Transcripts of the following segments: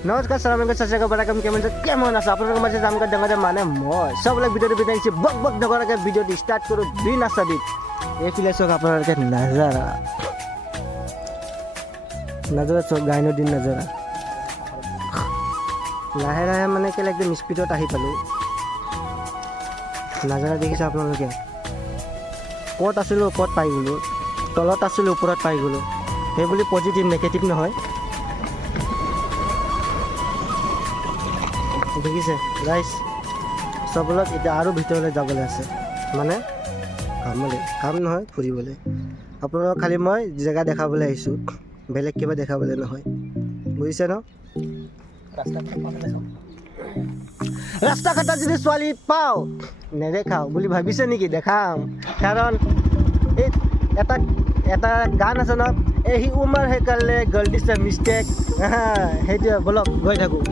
নমস্কাৰ সালাম আলাইকুম সত বাৰাকাম কেমন আছে আপোনালোকৰ মাজে যাম ডাঙৰ মানে মই সববিলাক ভিডিঅ'টো বিচাৰিছে বক বক নকৰাকৈ ভিডিঅ'টো ষ্টাৰ্ট কৰোঁ দুই নাচাবিত এইফালে চাওক আপোনালোকে নাজাৰা চাওক গাই নদীৰ নাজাৰা লাহে লাহে মানে কেলে একদম স্পীডত আহি পালোঁ নাজাৰা দেখিছে আপোনালোকে ক'ত আছিলোঁ ক'ত পাই গ'লোঁ তলত আছিলোঁ ওপৰত পাই গ'লোঁ সেইবুলি পজিটিভ নেগেটিভ নহয় দেখিছে গাইজ চবলত এতিয়া আৰু ভিতৰলৈ যাবলৈ আছে মানে কাম নহয় ফুৰিবলৈ আপোনালোকক খালি মই জেগা দেখাবলৈ আহিছোঁ বেলেগ কিবা দেখাবলৈ নহয় বুজিছে ন ৰাস্তা ঘাটত যদি ছোৱালী পাওঁ নেদেখাওঁ বুলি ভাবিছে নেকি দেখাম কাৰণ এই এটা গান আছে ন এই উমাৰ হে কালে গলটি চে মিষ্টেক সেইটোৱে বলক গৈ থাকোঁ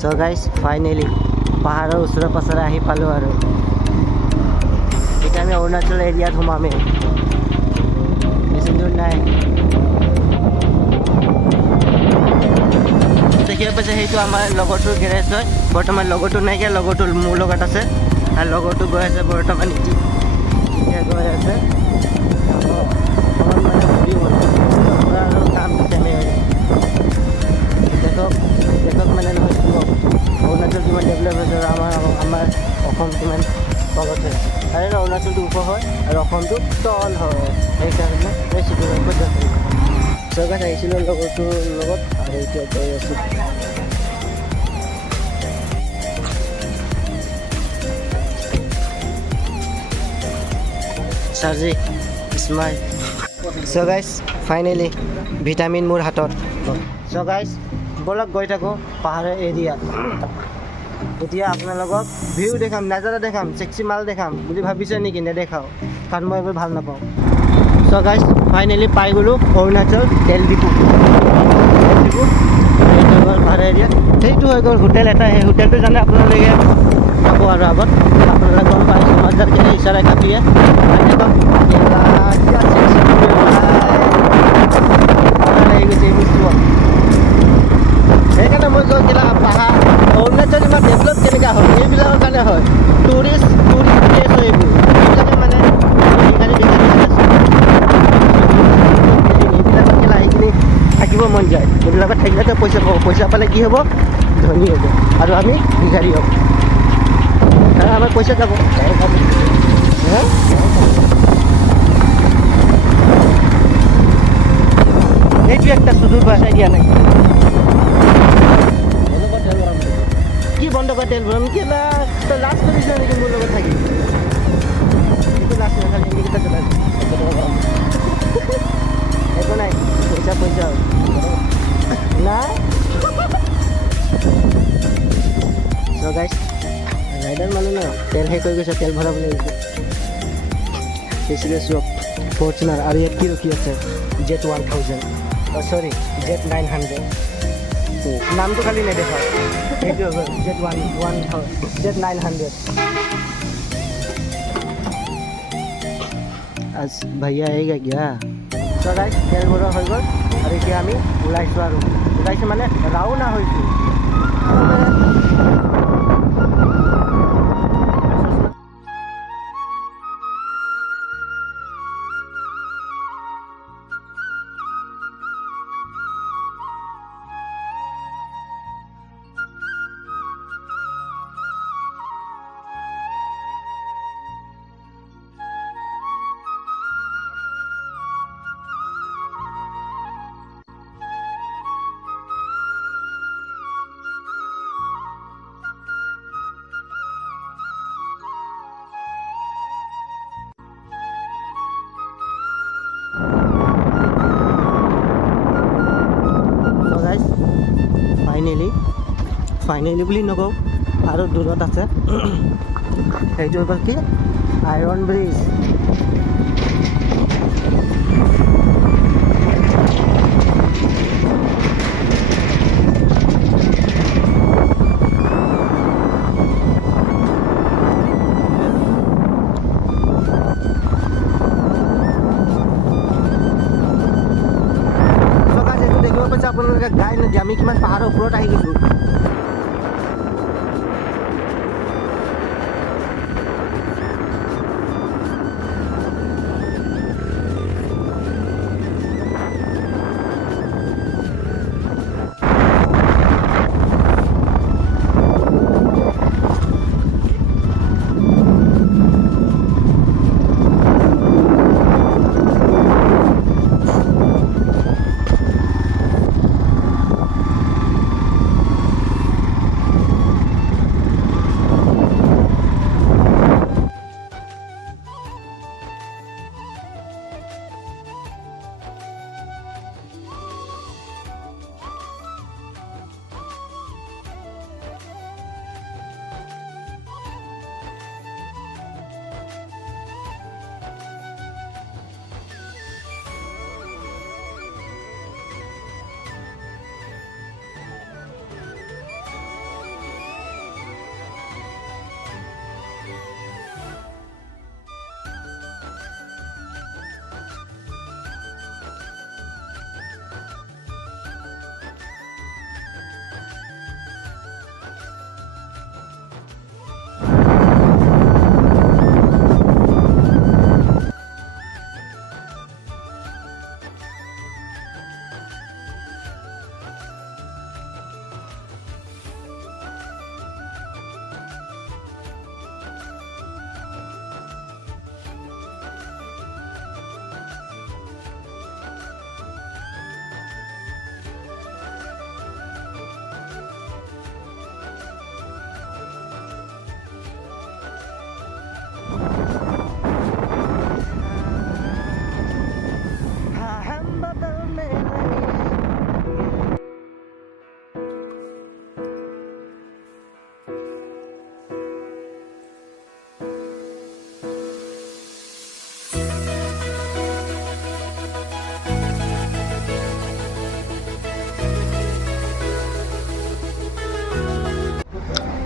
So guys, finally পাহাৰৰ ওচৰে পাছৰে আহি পালোঁ আৰু এতিয়া আমি অৰুণাচল এৰিয়াত সোমামে বেছি দূৰ নাই দেখিব পাইছে সেইটো আমাৰ লগৰটোৰ গেৰেজ হয় বৰ্তমান লগৰটো নাইকিয়া লগৰটো মোৰ লগত আছে আৰু লগৰটো গৈ আছে বৰ্তমান এতিয়া গৈ আছে আৰু কাম তেনে দেখক মানে নহয় অৰুণাচল কিমান ডেভেলপ হৈছে আৰু আমাৰ অসম কিমান তলত হৈছে আৰু অৰুণাচলটো ওখ হয় আৰু অসমটো তল হয় সেইকাৰণে চৰকাৰ আহিছিলোঁ লগৰটোৰ লগত আৰু এতিয়া গৈ আছোঁ চাৰ্জি স্মাইল চ' গাইজ ফাইনেলি ভিটামিন মোৰ হাতত চ' গাইজ বলক গৈ থাকোঁ পাহাৰৰ এৰিয়াত এতিয়া আপোনালোকক ভিউ দেখাম নাজাৰা দেখাম চেক্সি মাল দেখাম বুলি ভাবিছে নেকি নেদেখাওঁ কাৰণ মই এইবোৰ ভাল নাপাওঁ চ' গাইজ ফাইনেলি পাই গ'লোঁ অৰুণাচল তেল ডিপু পাহাৰৰ এৰিয়াত সেইটো হৈ গ'ল হোটেল এটা সেই হোটেলটো জানে আপোনালোকে পাব আৰু আগত আপোনালোকে গম পায় সমাজদাৰ কেনে ইচাৰা কাপিয়ে সেইকাৰণে মই য'ত গেলা পাহাৰ অৰুণাচল ইমান ডেভেলপ কেনেকুৱা হয় এইবিলাকৰ কাৰণে হয় টুৰিষ্ট প্লেচ হয় এইবিলাকে মানে এইবিলাকত গেলা এইখিনি থাকিব মন যায় এইবিলাকত থাকিলেতো পইচা পালে কি হ'ব ধনী হ'ব আৰু আমি ভিখাৰী হ'ম কাৰণ আমাৰ পইচা যাব এইটো একটা সুদূৰ পইচা দিয়া নাই কি বন্ধ কৰে তেল ভৰাম কি তই লাজ কৰিছ নেকি মোৰ লগত থাকি একো লাজ নাথাকে এইকেইটা চলাই একো নাই পইচা নাই চ' গাইজ ৰাইডাৰ মানুহ ন তেল শেষ হৈ গৈছে তেল ভৰাবলৈ গৈছে বেছিকৈ চোৱা ফৰ্চুনাৰ আৰু ইয়াত কি ৰখি আছে জেট 1000 চৰি জেট 900 नाम तो खाली नहीं देखा जेट 900 आज भैया आएगा क्या तो गाइस तेल भरा हो गल और এতিয়া আমি ওলাইছো আৰু ওলাইছো মানে ৰাওনা হৈছো ফাইনেলি বুলি নকওঁ আৰু দূৰত আছে সেইটো হ'ল কি আইৰণ ব্ৰিজ নিদিয়ে আমি কিমান পাহাৰৰ ওপৰত আহি গ'লোঁ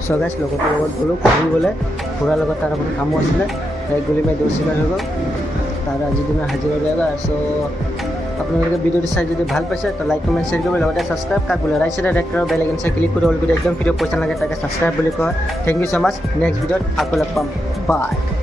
So guys, লগৰ লগত গ'লোঁ ফুৰিবলৈ ফুৰাৰ লগত তাৰ আপোনাৰ কামো আছিলে তাই গলি মাৰি দৌৰ চিকাৰ হৈ গ'ল তাৰ আজিৰ দিনৰ হাজিৰা উলিয়াবা চ' আপোনালোকে ভিডিঅ'টো চাই যদি ভাল পাইছে তো লাইক কমেণ্ট শ্বেয়াৰ কৰিব লগতে ছাবস্ক্ৰাইব কাক বোলে ৰাইট চাইডে ৰেড কালাৰৰ বেল আইকন ক্লিক কৰি অল কৰি একদম ভিডিঅ' পইচা লাগে তাকে ছাবস্ক্ৰাইব বুলি কয় thank you so' much next ভিডিঅ'ত আকৌ লগ পাম বাই